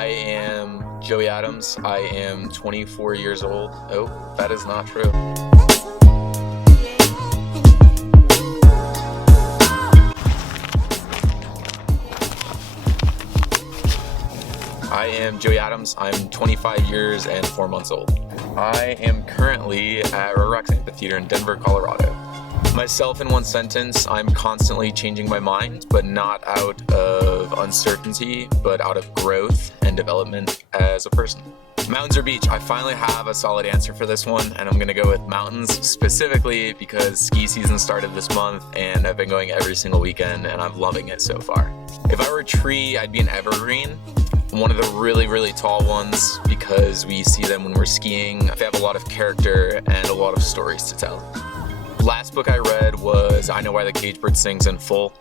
I am Joey Adams. I am 24 years old. Oh, that is not true. I am Joey Adams. I'm 25 years and 4 months old. I am currently at Roxanne Amphitheater in Denver, Colorado. Myself in one sentence, I'm constantly changing my mind, but not out of uncertainty, but out of growth and development as a person. Mountains or beach? I finally have a solid answer for this one, and I'm gonna go with mountains, specifically because ski season started this month and I've been going every single weekend and I'm loving it so far. If I were a tree, I'd be an evergreen. One of the really tall ones, because we see them when we're skiing. They have a lot of character and a lot of stories to tell. Last book I read was I Know Why the Caged Bird Sings in full.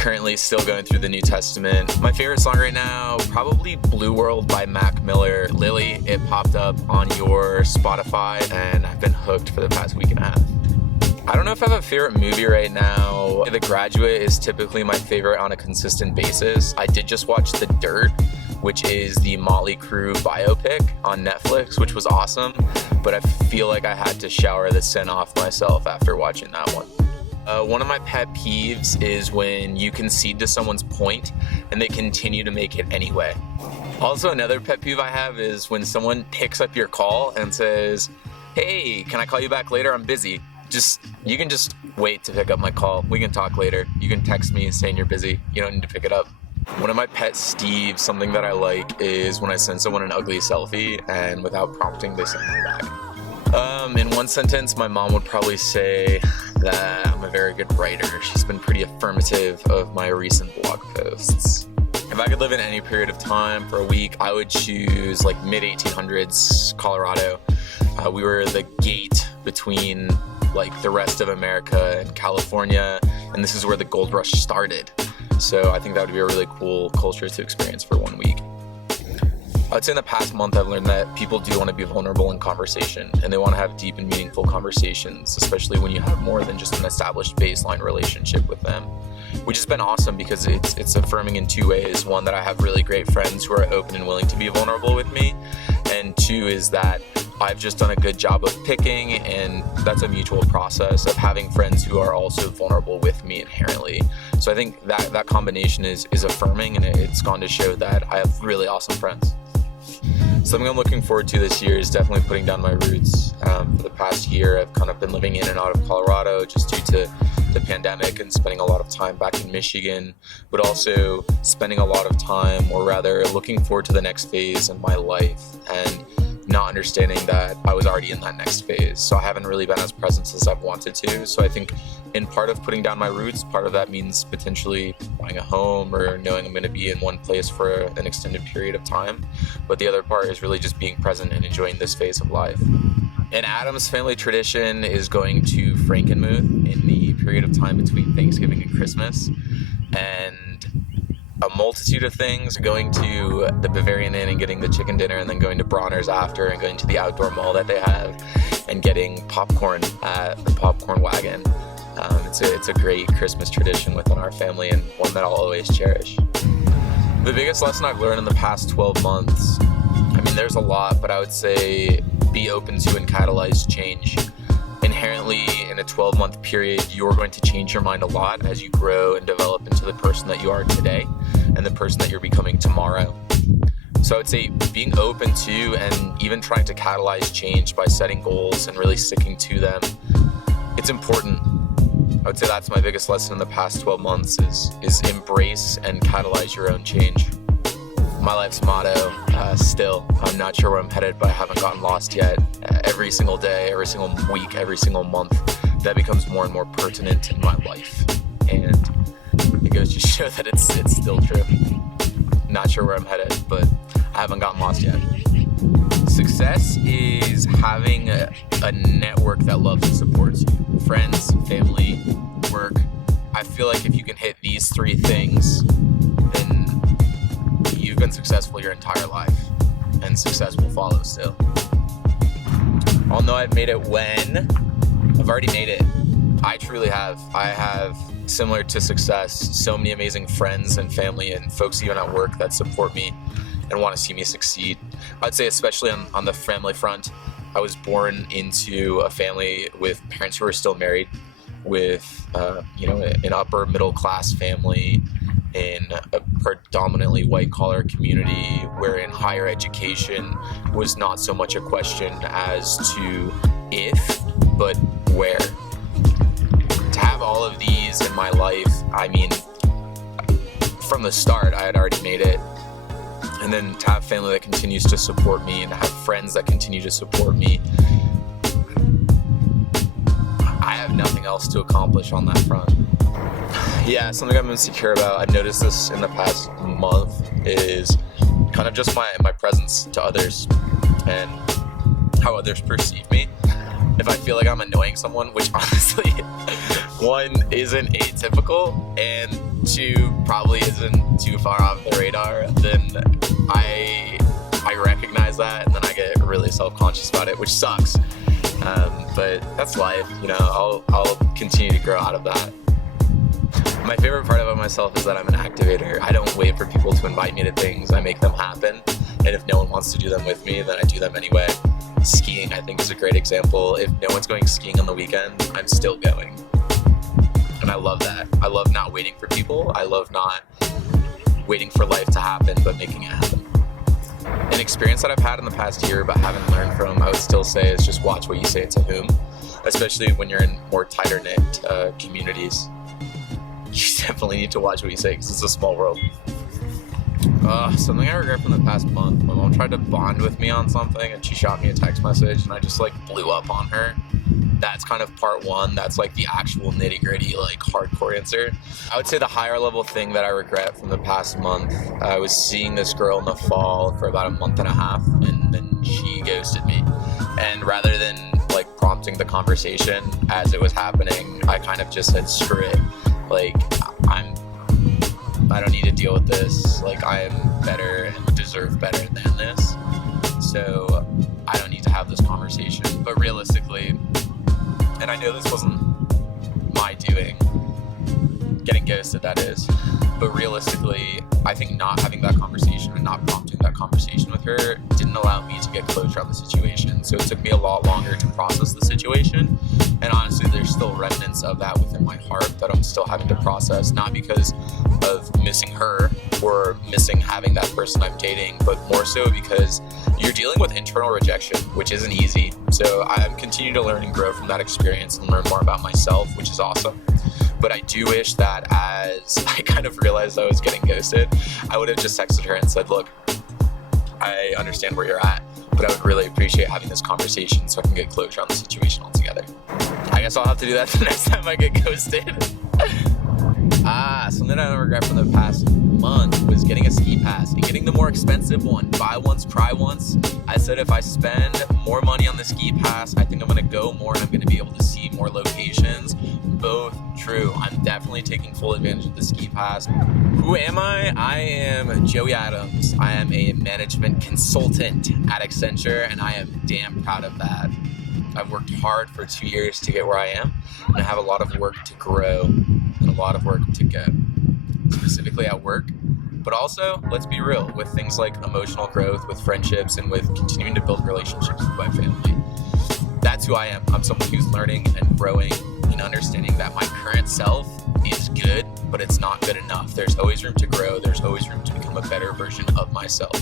Currently still going through the New Testament. My favorite song right now, probably Blue World by Mac Miller. Lily, it popped up on your Spotify and I've been hooked for the past week and a half. I don't know if I have a favorite movie right now. The Graduate is typically my favorite on a consistent basis. I did just watch The Dirt, which is the Motley Crue biopic on Netflix, which was awesome, but I feel like I had to shower the sin off myself after watching that one. One of my pet peeves is when you concede to someone's point and they continue to make it anyway. Also, another pet peeve I have is when someone picks up your call and says, "Hey, can I call you back later? I'm busy." You can just wait to pick up my call. We can talk later. You can text me saying you're busy. You don't need to pick it up. One of my pet Steves, something that I like, is when I send someone an ugly selfie and without prompting they send me back. In one sentence, my mom would probably say that I'm a very good writer. She's been pretty affirmative of my recent blog posts. If I could live in any period of time for a week, I would choose like mid-1800s Colorado. We were the gate between like the rest of America and California, and this is where the gold rush started. So I think that would be a really cool culture to experience for 1 week. I would say in the past month I've learned that people do want to be vulnerable in conversation, and they want to have deep and meaningful conversations, especially when you have more than just an established baseline relationship with them, which has been awesome because it's affirming in two ways. One, that I have really great friends who are open and willing to be vulnerable with me, and two is that I've just done a good job of picking, and that's a mutual process of having friends who are also vulnerable with me inherently. So I think that combination is affirming, and it's gone to show that I have really awesome friends. Something I'm looking forward to this year is definitely putting down my roots. For the past year, I've kind of been living in and out of Colorado just due to the pandemic and spending a lot of time back in Michigan, but also spending a lot of time, or rather looking forward to the next phase in my life and not understanding that I was already in that next phase. So I haven't really been as present as I've wanted to. So I think in part of putting down my roots, part of that means potentially buying a home or knowing I'm going to be in one place for an extended period of time. But the other part is really just being present and enjoying this phase of life. An Adams family tradition is going to Frankenmuth in the period of time between Thanksgiving and Christmas. And a multitude of things, going to the Bavarian Inn and getting the chicken dinner, and then going to Bronner's after and going to the outdoor mall that they have and getting popcorn at the popcorn wagon. It's a great Christmas tradition within our family, and one that I'll always cherish. The biggest lesson I've learned in the past 12 months, I mean, there's a lot, but I would say be open to and catalyze change. Inherently, in a 12-month period, you're going to change your mind a lot as you grow and develop into the person that you are today and the person that you're becoming tomorrow. So I would say being open to and even trying to catalyze change by setting goals and really sticking to them, it's important. I would say that's my biggest lesson in the past 12 months is embrace and catalyze your own change. My life's motto, still, I'm not sure where I'm headed, but I haven't gotten lost yet. Every single day, every single week, every single month, that becomes more and more pertinent in my life. And it goes to show that it's still true. Not sure where I'm headed, but I haven't gotten lost yet. Success is having a network that loves and supports you. Friends, family, work. I feel like if you can hit these three things, then you've been successful your entire life, and success will follow still. I'll know I've made it when I've already made it. I truly have. I have, similar to success, so many amazing friends and family and folks even at work that support me and want to see me succeed. I'd say especially on the family front, I was born into a family with parents who are still married, with an upper middle class family in a predominantly white collar community wherein higher education was not so much a question as to if, but where. To have all of these in my life, I mean, from the start, I had already made it. And then to have family that continues to support me and to have friends that continue to support me, I have nothing else to accomplish on that front. Yeah, something I'm insecure about, I've noticed this in the past month, is kind of just my presence to others and how others perceive me. If I feel like I'm annoying someone, which honestly, one, isn't atypical, and two, probably isn't too far off the radar, then I recognize that, and then I get really self-conscious about it, which sucks. But that's life, I'll continue to grow out of that. My favorite part about myself is that I'm an activator. I don't wait for people to invite me to things. I make them happen. And if no one wants to do them with me, then I do them anyway. Skiing, I think, is a great example. If no one's going skiing on the weekend, I'm still going. And I love that. I love not waiting for people. I love not waiting for life to happen, but making it happen. An experience that I've had in the past year but haven't learned from, I would still say, is just watch what you say to whom, especially when you're in more tighter-knit communities. You definitely need to watch what you say because it's a small world. Something I regret from the past month. My mom tried to bond with me on something and she shot me a text message and I just blew up on her. That's kind of part one. That's the actual nitty gritty, hardcore answer. I would say the higher level thing that I regret from the past month, I was seeing this girl in the fall for about a month and a half and then she ghosted me. And rather than prompting the conversation as it was happening, I kind of just said, screw it. I don't need to deal with this. I am better and deserve better than this. So I don't need to have this conversation. But realistically, and I know this wasn't my doing, getting ghosted that is, but realistically, I think not having that conversation and not prompting that conversation with her didn't allow me to get closure on the situation. So it took me a lot longer to process the situation. And honestly, there's still remnants of that within my heart that I'm still having to process, not because of missing her or missing having that person I'm dating, but more so because you're dealing with internal rejection, which isn't easy. So I'm continuing to learn and grow from that experience and learn more about myself, which is awesome. But I do wish that as I kind of realized I was getting ghosted, I would have just texted her and said, look, I understand where you're at, but I would really appreciate having this conversation so I can get closure on the situation altogether. I guess I'll have to do that the next time I get ghosted. Something I regret from the past month was getting a ski pass and getting the more expensive one. Buy once, try once. I said if I spend more money on the ski pass, I think I'm going to go more and I'm going to be able to see more locations. Both true. I'm definitely taking full advantage of the ski pass. Who am I? I am Joey Adams. I am a management consultant at Accenture and I am damn proud of that. I've worked hard for 2 years to get where I am, and I have a lot of work to grow and a lot of work to go, specifically at work, but also, let's be real, with things like emotional growth, with friendships, and with continuing to build relationships with my family. That's who I am. I'm someone who's learning and growing and understanding that my current self is good, but it's not good enough. There's always room to grow. There's always room to become a better version of myself.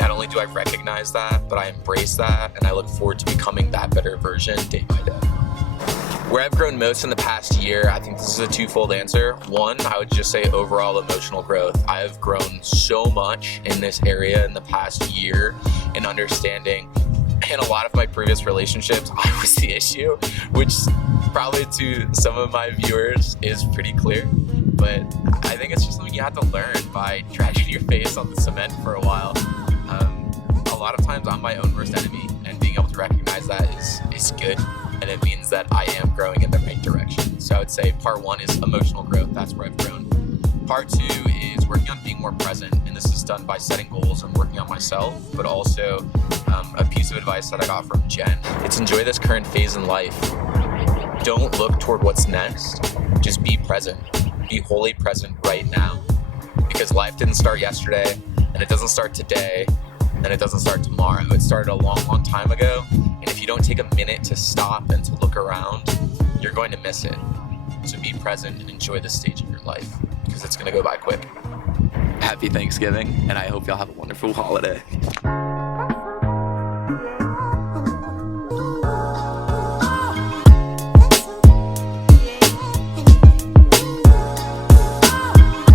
Not only do I recognize that, but I embrace that, and I look forward to becoming that better version day by day. Where I've grown most in the past year, I think this is a twofold answer. One, I would just say overall emotional growth. I have grown so much in this area in the past year in understanding. In a lot of my previous relationships, I was the issue, which probably to some of my viewers is pretty clear. But I think it's just something you have to learn by dragging your face on the cement for a while. A lot of times I'm my own worst enemy, and being able to recognize that is good, and it means that I am growing in the right direction. So I would say part one is emotional growth. That's where I've grown. Part two is working on being more present, and this is done by setting goals and working on myself, but also a piece of advice that I got from Jen. It's enjoy this current phase in life. Don't look toward what's next. Just be present. Be wholly present right now. Because life didn't start yesterday. And it doesn't start today, and it doesn't start tomorrow. It started a long, long time ago. And if you don't take a minute to stop and to look around, you're going to miss it. So be present and enjoy this stage of your life, because it's going to go by quick. Happy Thanksgiving, and I hope y'all have a wonderful holiday.